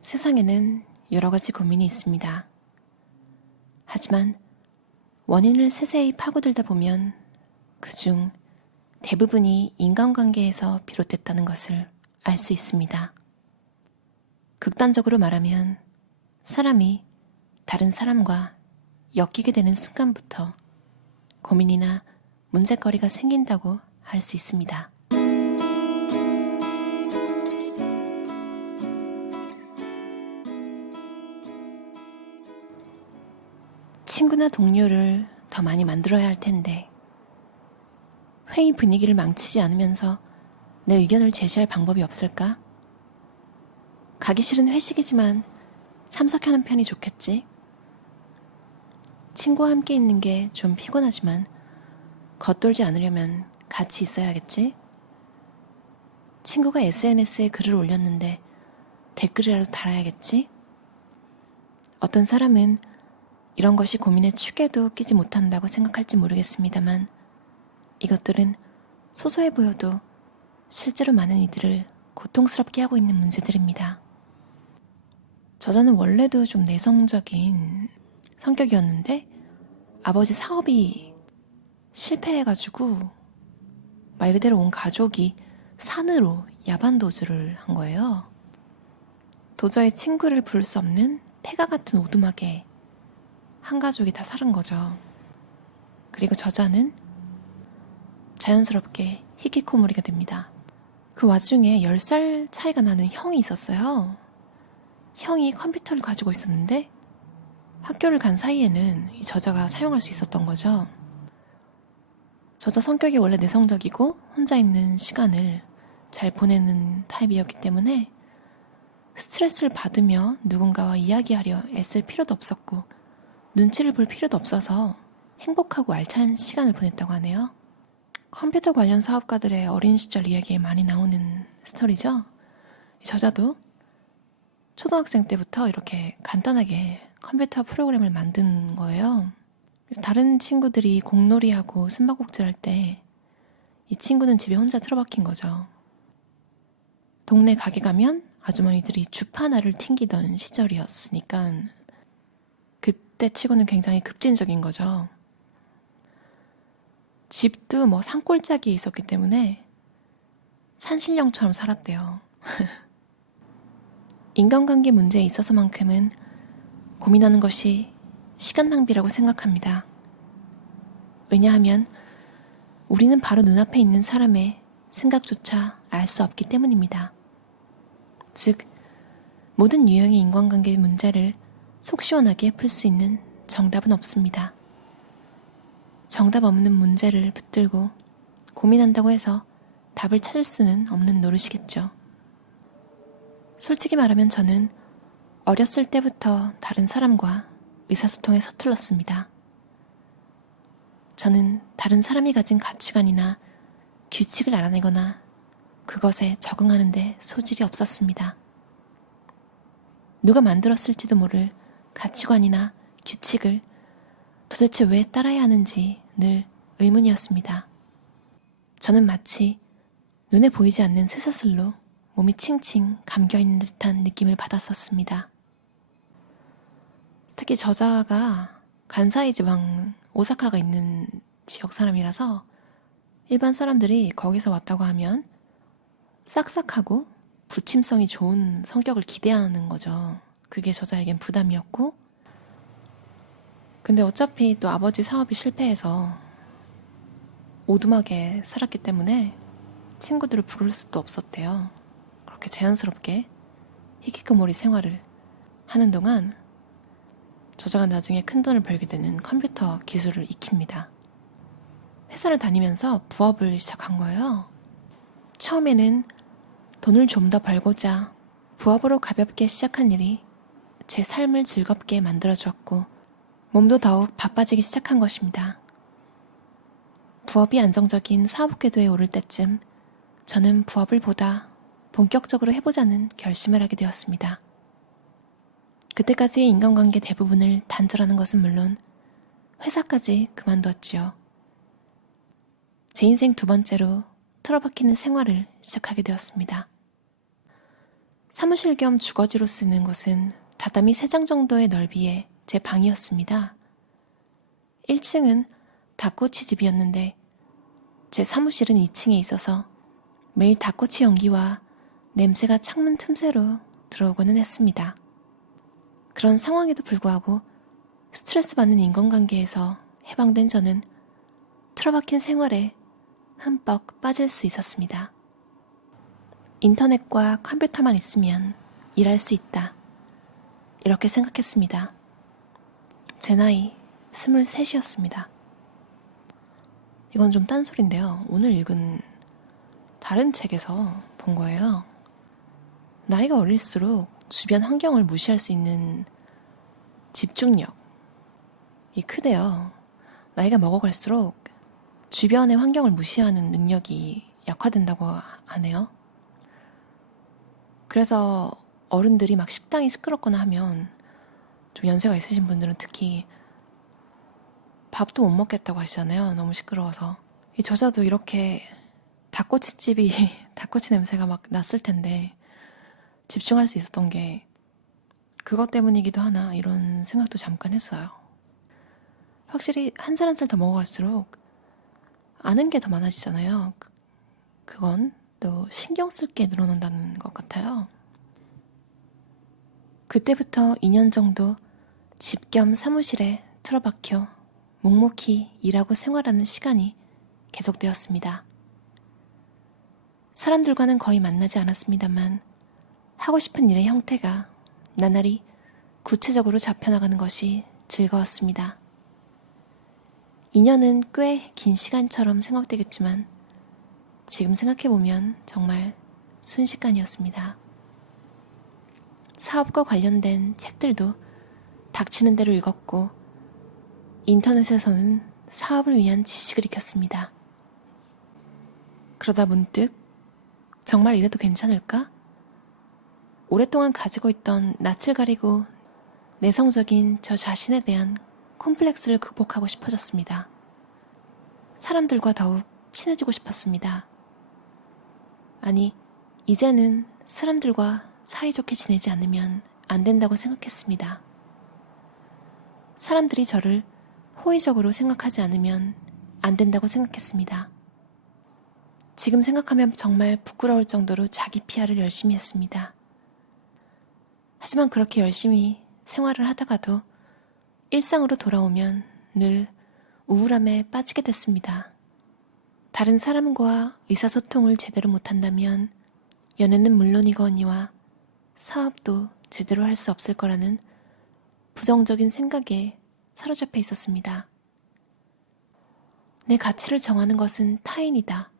세상에는 여러 가지 고민이 있습니다. 하지만 원인을 세세히 파고들다 보면 그중 대부분이 인간관계에서 비롯됐다는 것을 알 수 있습니다. 극단적으로 말하면 사람이 다른 사람과 엮이게 되는 순간부터 고민이나 문제거리가 생긴다고 할 수 있습니다. 친구나 동료를 더 많이 만들어야 할 텐데 회의 분위기를 망치지 않으면서 내 의견을 제시할 방법이 없을까? 가기 싫은 회식이지만 참석하는 편이 좋겠지? 친구와 함께 있는 게 좀 피곤하지만 겉돌지 않으려면 같이 있어야겠지? 친구가 SNS에 글을 올렸는데 댓글이라도 달아야겠지? 어떤 사람은 이런 것이 고민의 축에도 끼지 못한다고 생각할지 모르겠습니다만 이것들은 소소해 보여도 실제로 많은 이들을 고통스럽게 하고 있는 문제들입니다. 저자는 원래도 좀 내성적인 성격이었는데 아버지 사업이 실패해가지고 말 그대로 온 가족이 산으로 야반도주를 한 거예요. 도저히 친구를 부를 수 없는 폐가 같은 오두막에 한 가족이 다 살은 거죠. 그리고 저자는 자연스럽게 히키코모리가 됩니다. 그 와중에 10살 차이가 나는 형이 있었어요. 형이 컴퓨터를 가지고 있었는데 학교를 간 사이에는 이 저자가 사용할 수 있었던 거죠. 저자 성격이 원래 내성적이고 혼자 있는 시간을 잘 보내는 타입이었기 때문에 스트레스를 받으며 누군가와 이야기하려 애쓸 필요도 없었고 눈치를 볼 필요도 없어서 행복하고 알찬 시간을 보냈다고 하네요. 컴퓨터 관련 사업가들의 어린 시절 이야기에 많이 나오는 스토리죠. 이 저자도 초등학생 때부터 이렇게 간단하게 컴퓨터 프로그램을 만든 거예요. 다른 친구들이 공놀이하고 숨바꼭질 할 때 이 친구는 집에 혼자 틀어박힌 거죠. 동네 가게 가면 아주머니들이 주파나를 튕기던 시절이었으니까 그때 치고는 굉장히 급진적인 거죠. 집도 뭐 산골짜기에 있었기 때문에 산신령처럼 살았대요. 인간관계 문제에 있어서만큼은 고민하는 것이 시간 낭비라고 생각합니다. 왜냐하면 우리는 바로 눈앞에 있는 사람의 생각조차 알 수 없기 때문입니다. 즉, 모든 유형의 인간관계 문제를 속 시원하게 풀 수 있는 정답은 없습니다. 정답 없는 문제를 붙들고 고민한다고 해서 답을 찾을 수는 없는 노릇이겠죠. 솔직히 말하면 저는 어렸을 때부터 다른 사람과 의사소통에 서툴렀습니다. 저는 다른 사람이 가진 가치관이나 규칙을 알아내거나 그것에 적응하는 데 소질이 없었습니다. 누가 만들었을지도 모를 가치관이나 규칙을 도대체 왜 따라야 하는지 늘 의문이었습니다. 저는 마치 눈에 보이지 않는 쇠사슬로 몸이 칭칭 감겨있는 듯한 느낌을 받았었습니다. 특히 저자가 간사이 지방 오사카가 있는 지역 사람이라서 일반 사람들이 거기서 왔다고 하면 싹싹하고 부침성이 좋은 성격을 기대하는 거죠. 그게 저자에겐 부담이었고 근데 어차피 또 아버지 사업이 실패해서 오두막에 살았기 때문에 친구들을 부를 수도 없었대요. 그렇게 자연스럽게 히키코모리 생활을 하는 동안 저자가 나중에 큰돈을 벌게 되는 컴퓨터 기술을 익힙니다. 회사를 다니면서 부업을 시작한 거예요. 처음에는 돈을 좀 더 벌고자 부업으로 가볍게 시작한 일이 제 삶을 즐겁게 만들어주었고 몸도 더욱 바빠지기 시작한 것입니다. 부업이 안정적인 사업 궤도에 오를 때쯤 저는 부업을 보다 본격적으로 해보자는 결심을 하게 되었습니다. 그때까지의 인간관계 대부분을 단절하는 것은 물론 회사까지 그만두었지요. 제 인생 두 번째로 틀어박히는 생활을 시작하게 되었습니다. 사무실 겸 주거지로 쓰는 곳은 다다미 3장 정도의 넓이의 제 방이었습니다. 1층은 닭꼬치 집이었는데 제 사무실은 2층에 있어서 매일 닭꼬치 연기와 냄새가 창문 틈새로 들어오고는 했습니다. 그런 상황에도 불구하고 스트레스 받는 인간관계에서 해방된 저는 틀어박힌 생활에 흠뻑 빠질 수 있었습니다. 인터넷과 컴퓨터만 있으면 일할 수 있다. 이렇게 생각했습니다. 제 나이 23이었습니다. 이건 좀 딴소리인데요. 오늘 읽은 다른 책에서 본 거예요. 나이가 어릴수록 주변 환경을 무시할 수 있는 집중력이 크대요. 나이가 먹어갈수록 주변의 환경을 무시하는 능력이 약화된다고 하네요. 그래서 어른들이 막 식당이 시끄럽거나 하면 좀 연세가 있으신 분들은 특히 밥도 못 먹겠다고 하시잖아요. 너무 시끄러워서. 이 저자도 이렇게 닭꼬치집이 닭꼬치 냄새가 막 났을 텐데 집중할 수 있었던 게 그것 때문이기도 하나 이런 생각도 잠깐 했어요. 확실히 한 살 한 살 더 먹어갈수록 아는 게 더 많아지잖아요. 그건 또 신경 쓸 게 늘어난다는 것 같아요. 그때부터 2년 정도 집 겸 사무실에 틀어박혀 묵묵히 일하고 생활하는 시간이 계속되었습니다. 사람들과는 거의 만나지 않았습니다만 하고 싶은 일의 형태가 나날이 구체적으로 잡혀나가는 것이 즐거웠습니다. 2년은 꽤 긴 시간처럼 생각되겠지만 지금 생각해보면 정말 순식간이었습니다. 사업과 관련된 책들도 닥치는 대로 읽었고 인터넷에서는 사업을 위한 지식을 익혔습니다. 그러다 문득 정말 이래도 괜찮을까? 오랫동안 가지고 있던 낯을 가리고 내성적인 저 자신에 대한 콤플렉스를 극복하고 싶어졌습니다. 사람들과 더욱 친해지고 싶었습니다. 아니, 이제는 사람들과 사이좋게 지내지 않으면 안 된다고 생각했습니다. 사람들이 저를 호의적으로 생각하지 않으면 안 된다고 생각했습니다. 지금 생각하면 정말 부끄러울 정도로 자기 PR을 열심히 했습니다. 하지만 그렇게 열심히 생활을 하다가도 일상으로 돌아오면 늘 우울함에 빠지게 됐습니다. 다른 사람과 의사소통을 제대로 못한다면 연애는 물론이거니와 사업도 제대로 할 수 없을 거라는 부정적인 생각에 사로잡혀 있었습니다. 내 가치를 정하는 것은 타인이다.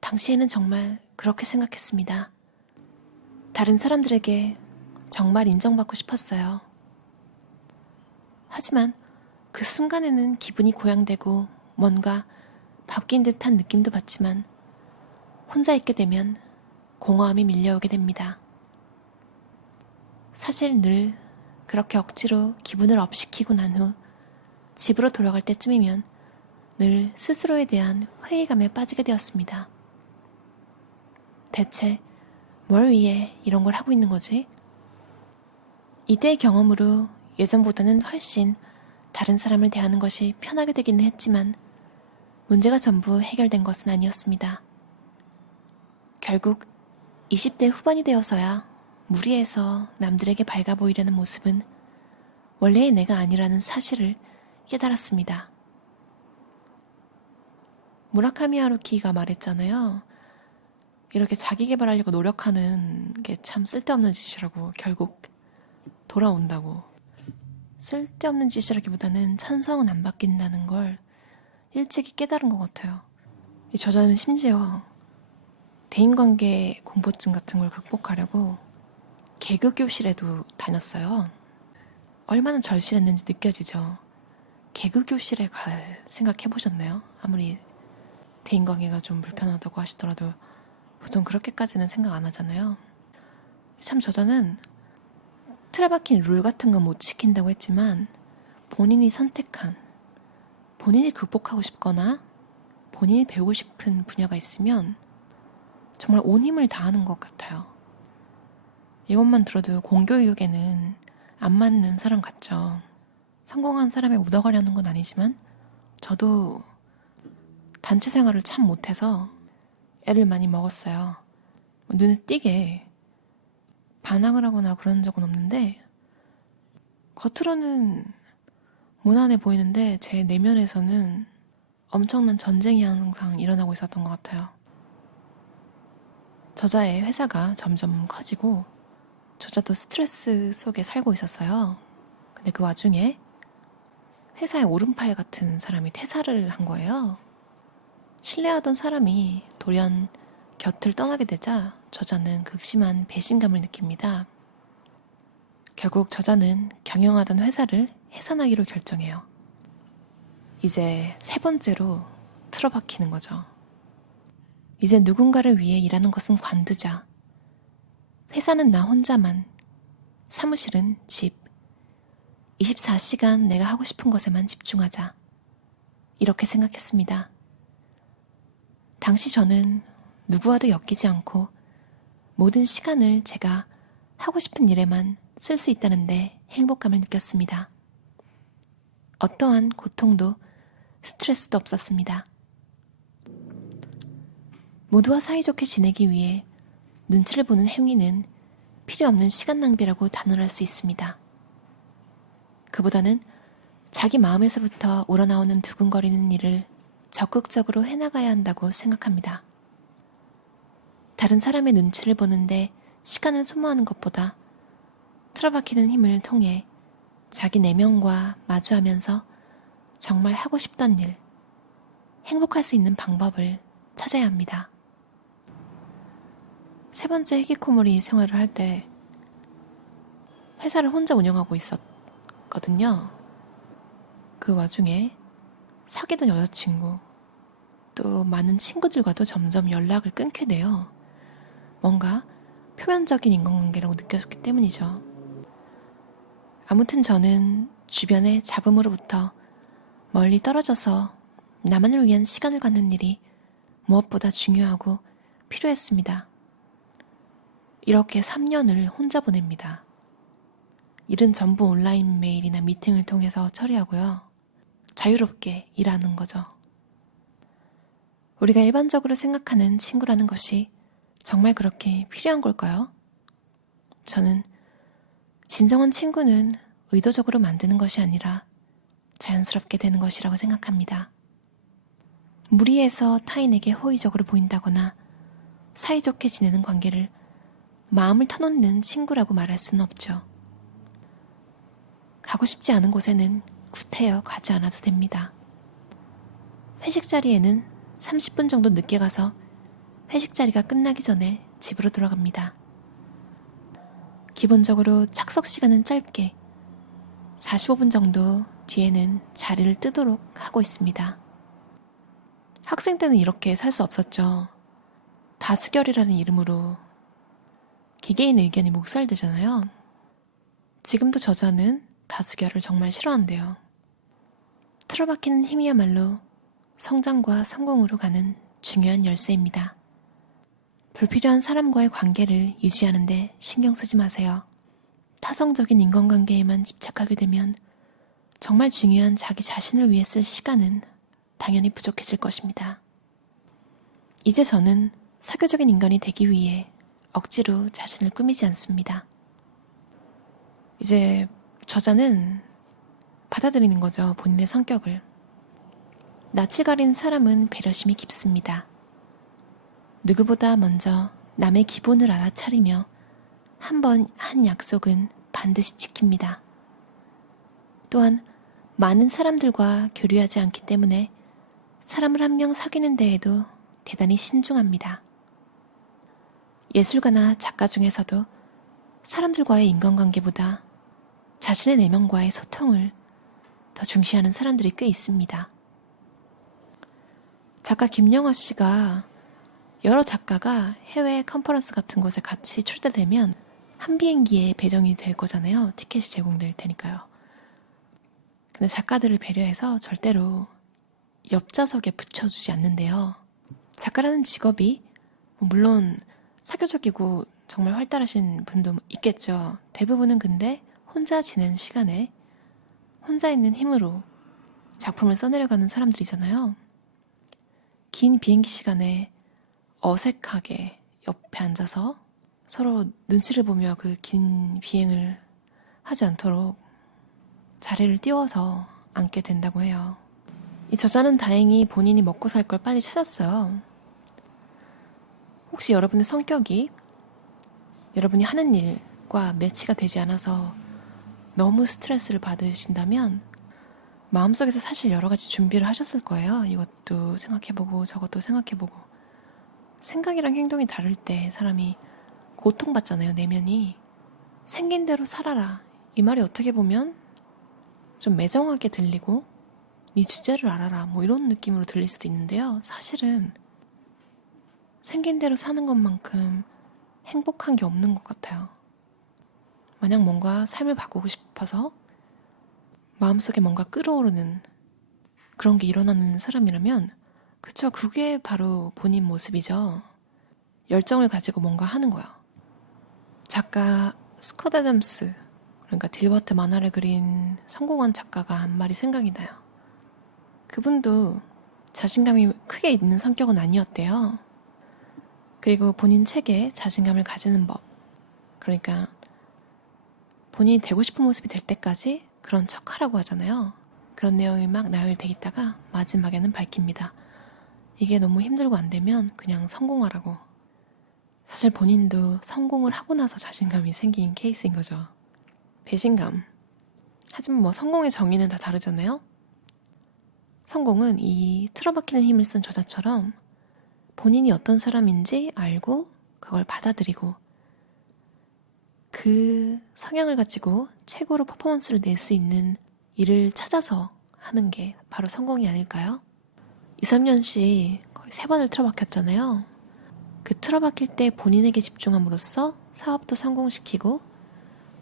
당시에는 정말 그렇게 생각했습니다. 다른 사람들에게 정말 인정받고 싶었어요. 하지만 그 순간에는 기분이 고양되고 뭔가 바뀐 듯한 느낌도 받지만 혼자 있게 되면 공허함이 밀려오게 됩니다. 사실 늘 그렇게 억지로 기분을 업시키고 난 후 집으로 돌아갈 때쯤이면 늘 스스로에 대한 회의감에 빠지게 되었습니다. 대체 뭘 위해 이런 걸 하고 있는 거지? 이때의 경험으로 예전보다는 훨씬 다른 사람을 대하는 것이 편하게 되기는 했지만 문제가 전부 해결된 것은 아니었습니다. 결국 20대 후반이 되어서야 무리해서 남들에게 밝아 보이려는 모습은 원래의 내가 아니라는 사실을 깨달았습니다. 무라카미 하루키가 말했잖아요. 이렇게 자기 개발하려고 노력하는 게 참 쓸데없는 짓이라고 결국 돌아온다고. 쓸데없는 짓이라기보다는 천성은 안 바뀐다는 걸 일찍이 깨달은 것 같아요. 이 저자는 심지어 대인관계 공포증 같은 걸 극복하려고 개그 교실에도 다녔어요. 얼마나 절실했는지 느껴지죠. 개그 교실에 갈 생각 해보셨나요? 아무리 대인관계가 좀 불편하다고 하시더라도 보통 그렇게까지는 생각 안 하잖아요. 참 저자는 틀에 박힌 룰 같은 건 못 지킨다고 했지만 본인이 선택한, 본인이 극복하고 싶거나 본인이 배우고 싶은 분야가 있으면 정말 온 힘을 다하는 것 같아요. 이것만 들어도 공교육에는 안 맞는 사람 같죠. 성공한 사람에 묻어가려는 건 아니지만 저도 단체 생활을 참 못해서 애를 많이 먹었어요. 눈에 띄게 반항을 하거나 그런 적은 없는데 겉으로는 무난해 보이는데 제 내면에서는 엄청난 전쟁이 항상 일어나고 있었던 것 같아요. 저자의 회사가 점점 커지고 저자도 스트레스 속에 살고 있었어요. 근데 그 와중에 회사의 오른팔 같은 사람이 퇴사를 한 거예요. 신뢰하던 사람이 돌연 곁을 떠나게 되자 저자는 극심한 배신감을 느낍니다. 결국 저자는 경영하던 회사를 해산하기로 결정해요. 이제 세 번째로 틀어박히는 거죠. 이제 누군가를 위해 일하는 것은 관두자. 회사는 나 혼자만, 사무실은 집. 24시간 내가 하고 싶은 것에만 집중하자. 이렇게 생각했습니다. 당시 저는 누구와도 엮이지 않고 모든 시간을 제가 하고 싶은 일에만 쓸 수 있다는데 행복감을 느꼈습니다. 어떠한 고통도 스트레스도 없었습니다. 모두와 사이좋게 지내기 위해 눈치를 보는 행위는 필요 없는 시간 낭비라고 단언할 수 있습니다. 그보다는 자기 마음에서부터 우러나오는 두근거리는 일을 적극적으로 해나가야 한다고 생각합니다. 다른 사람의 눈치를 보는데 시간을 소모하는 것보다 틀어박히는 힘을 통해 자기 내면과 마주하면서 정말 하고 싶던 일, 행복할 수 있는 방법을 찾아야 합니다. 세 번째 히키코모리 생활을 할 때 회사를 혼자 운영하고 있었거든요. 그 와중에 사귀던 여자친구, 또 많은 친구들과도 점점 연락을 끊게 돼요. 뭔가 표면적인 인간관계라고 느껴졌기 때문이죠. 아무튼 저는 주변의 잡음으로부터 멀리 떨어져서 나만을 위한 시간을 갖는 일이 무엇보다 중요하고 필요했습니다. 이렇게 3년을 혼자 보냅니다. 일은 전부 온라인 메일이나 미팅을 통해서 처리하고요. 자유롭게 일하는 거죠. 우리가 일반적으로 생각하는 친구라는 것이 정말 그렇게 필요한 걸까요? 저는 진정한 친구는 의도적으로 만드는 것이 아니라 자연스럽게 되는 것이라고 생각합니다. 무리해서 타인에게 호의적으로 보인다거나 사이좋게 지내는 관계를 마음을 터놓는 친구라고 말할 수는 없죠. 가고 싶지 않은 곳에는 구태여 가지 않아도 됩니다. 회식 자리에는 30분 정도 늦게 가서 회식 자리가 끝나기 전에 집으로 돌아갑니다. 기본적으로 착석 시간은 짧게 45분 정도 뒤에는 자리를 뜨도록 하고 있습니다. 학생 때는 이렇게 살 수 없었죠. 다수결이라는 이름으로 개개인 의견이 묵살되잖아요. 지금도 저자는 다수결을 정말 싫어한대요. 틀어박히는 힘이야말로 성장과 성공으로 가는 중요한 열쇠입니다. 불필요한 사람과의 관계를 유지하는데 신경 쓰지 마세요. 타성적인 인간관계에만 집착하게 되면 정말 중요한 자기 자신을 위해 쓸 시간은 당연히 부족해질 것입니다. 이제 저는 사교적인 인간이 되기 위해 억지로 자신을 꾸미지 않습니다. 이제 저자는 받아들이는 거죠, 본인의 성격을. 낯을 가린 사람은 배려심이 깊습니다. 누구보다 먼저 남의 기본을 알아차리며 한 번 한 약속은 반드시 지킵니다. 또한 많은 사람들과 교류하지 않기 때문에 사람을 한 명 사귀는 데에도 대단히 신중합니다. 예술가나 작가 중에서도 사람들과의 인간관계보다 자신의 내면과의 소통을 더 중시하는 사람들이 꽤 있습니다. 작가 김영하 씨가 여러 작가가 해외 컨퍼런스 같은 곳에 같이 출대되면 한 비행기에 배정이 될 거잖아요. 티켓이 제공될 테니까요. 근데 작가들을 배려해서 절대로 옆좌석에 붙여주지 않는데요. 작가라는 직업이 물론 사교적이고 정말 활달하신 분도 있겠죠. 대부분은 근데 혼자 지낸 시간에 혼자 있는 힘으로 작품을 써내려가는 사람들이잖아요. 긴 비행기 시간에 어색하게 옆에 앉아서 서로 눈치를 보며 그 긴 비행을 하지 않도록 자리를 띄워서 앉게 된다고 해요. 이 저자는 다행히 본인이 먹고 살 걸 빨리 찾았어요. 혹시 여러분의 성격이 여러분이 하는 일과 매치가 되지 않아서 너무 스트레스를 받으신다면 마음속에서 사실 여러 가지 준비를 하셨을 거예요. 이것도 생각해보고 저것도 생각해보고. 생각이랑 행동이 다를 때 사람이 고통받잖아요, 내면이. 생긴 대로 살아라. 이 말이 어떻게 보면 좀 매정하게 들리고 네 주제를 알아라 뭐 이런 느낌으로 들릴 수도 있는데요. 사실은 생긴 대로 사는 것만큼 행복한 게 없는 것 같아요. 만약 뭔가 삶을 바꾸고 싶어서 마음속에 뭔가 끌어오르는 그런 게 일어나는 사람이라면 그쵸, 그게 바로 본인 모습이죠. 열정을 가지고 뭔가 하는 거야. 작가 스콧 애덤스, 그러니까 딜버트 만화를 그린 성공한 작가가 한 말이 생각이 나요. 그분도 자신감이 크게 있는 성격은 아니었대요. 그리고 본인 책에 자신감을 가지는 법, 그러니까 본인이 되고 싶은 모습이 될 때까지 그런 척하라고 하잖아요. 그런 내용이 막 나열돼 있다가 마지막에는 밝힙니다. 이게 너무 힘들고 안 되면 그냥 성공하라고. 사실 본인도 성공을 하고 나서 자신감이 생긴 케이스인 거죠. 배신감. 하지만 뭐 성공의 정의는 다 다르잖아요. 성공은 이 틀어박히는 힘을 쓴 저자처럼 본인이 어떤 사람인지 알고 그걸 받아들이고 그 성향을 가지고 최고로 퍼포먼스를 낼 수 있는 일을 찾아서 하는 게 바로 성공이 아닐까요? 2, 3년씩 거의 3번을 틀어박혔잖아요. 그 틀어박힐 때 본인에게 집중함으로써 사업도 성공시키고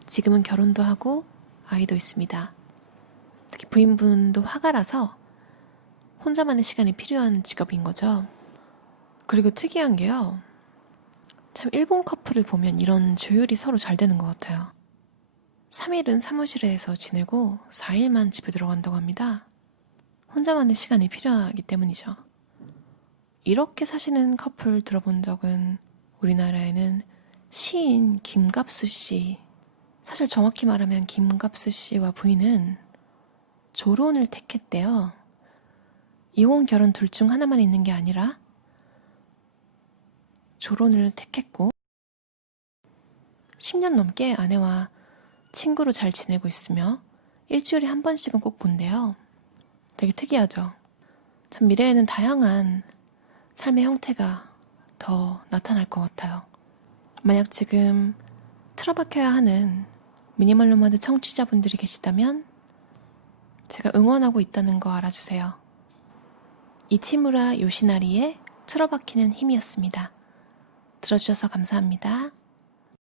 지금은 결혼도 하고 아이도 있습니다. 특히 부인분도 화가라서 혼자만의 시간이 필요한 직업인 거죠. 그리고 특이한 게요. 참 일본 커플을 보면 이런 조율이 서로 잘 되는 것 같아요. 3일은 사무실에서 지내고 4일만 집에 들어간다고 합니다. 혼자만의 시간이 필요하기 때문이죠. 이렇게 사시는 커플 들어본 적은 우리나라에는 시인 김갑수 씨, 사실 정확히 말하면 김갑수 씨와 부인은 조론을 택했대요. 이혼 결혼 둘 중 하나만 있는 게 아니라 조론을 택했고 10년 넘게 아내와 친구로 잘 지내고 있으며 일주일에 한 번씩은 꼭 본대요. 되게 특이하죠. 참 미래에는 다양한 삶의 형태가 더 나타날 것 같아요. 만약 지금 틀어박혀야 하는 미니멀 노마드 청취자분들이 계시다면 제가 응원하고 있다는 거 알아주세요. 이치무라 요시나리의 틀어박히는 힘이었습니다. 들어주셔서 감사합니다.